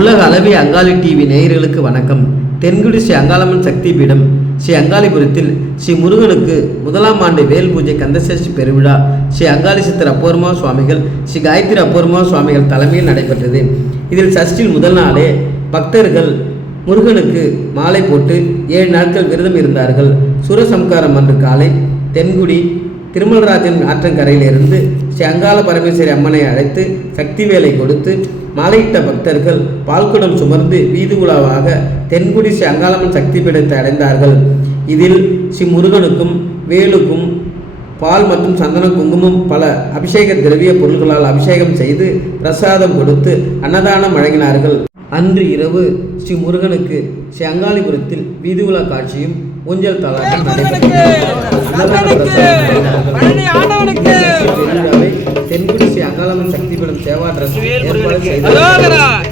உலக அளவிய அங்காளி டிவி நேயர்களுக்கு வணக்கம். தென்குடி ஸ்ரீ அங்காளம்மன் சக்தி பீடம் ஸ்ரீ அங்காளிபுரத்தில் ஸ்ரீ முருகனுக்கு 1ஆம் ஆண்டு வேல் பூஜை கந்தசஷ்டி பெருவிழா ஸ்ரீ அங்காளி சித்தர் அப்பூர்மா சுவாமிகள் ஸ்ரீ காயத்ரி அப்பூர்மா சுவாமிகள் தலைமையில் நடைபெற்றது. இதில் சஷ்டியில் முதல் நாளே பக்தர்கள் முருகனுக்கு மாலை போட்டு 7 நாட்கள் விரதம் இருந்தார்கள். சூரசம்காரம் அன்று காலை தென்குடி திருமலராஜன் ஆற்றங்கரையிலிருந்து ஸ்ரீ அங்காள பரமேஸ்வரி அம்மனை அழைத்து சக்தி வேலை கொடுத்து மாலையிட்ட பக்தர்கள் பால்குடம் சுமர்ந்து வீதி உலாவாக தென்குடி ஸ்ரீ அங்காளம்மன் சக்தி பீடத்தை அடைந்தார்கள். இதில் ஸ்ரீ முருகனுக்கும் வேலுக்கும் பால் மற்றும் சந்தன குங்குமம் பல அபிஷேக திரவிய பொருள்களால் அபிஷேகம் செய்து பிரசாதம் கொடுத்து அன்னதானம் வழங்கினார்கள். அன்று இரவு ஸ்ரீ முருகனுக்கு ஸ்ரீ அங்காளிபுரத்தில் வீதி உலா காட்சியும் ஊஞ்சல் தலாட்டம் நடைபெற்றது. தென்குடி ஸ்ரீ அங்காளம்மன் சக்தி பீடம் சேவா டிரஸ்ட் ஏற்பாடு செய்தார்.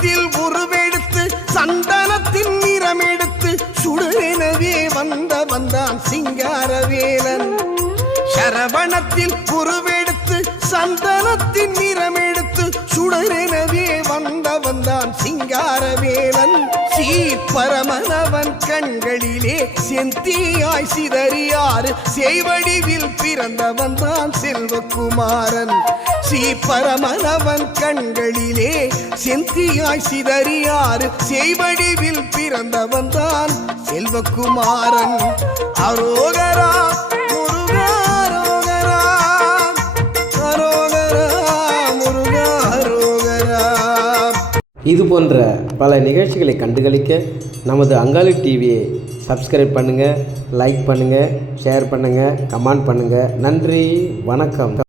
சரவணத்தில் உருவெடுத்து சந்தனத்தின் நிறமெடுத்து சுடரெனவே வந்தான் சிங்காரவேலன். சரவணத்தில் உருவெடுத்து சந்தனத்தின் நிறமெடுத்து சுடரெனவே வந்தான் சிங்காரவேலன். சீர்பரமனவன் கண்களிலே செந்தியாய் சிதறியாறு செய்வடிவில் பிறந்தவன் தான் செல்வகுமாரன். சீர்பரமனவன் கண்களிலே செந்தியாய் சிதறியாறு செய்வடிவில் பிறந்தவன் தான் செல்வகுமாரன். அரோகரா முருகா அரோகரா, அரோகரா முருகா அரோகரா. இது போன்ற பல நிகழ்ச்சிகளை கண்டுகளிக்க நமது அங்காளி டிவியை சப்ஸ்கிரைப் பண்ணுங்கள், லைக் பண்ணுங்கள், ஷேர் பண்ணுங்கள், கமெண்ட் பண்ணுங்கள். நன்றி, வணக்கம்.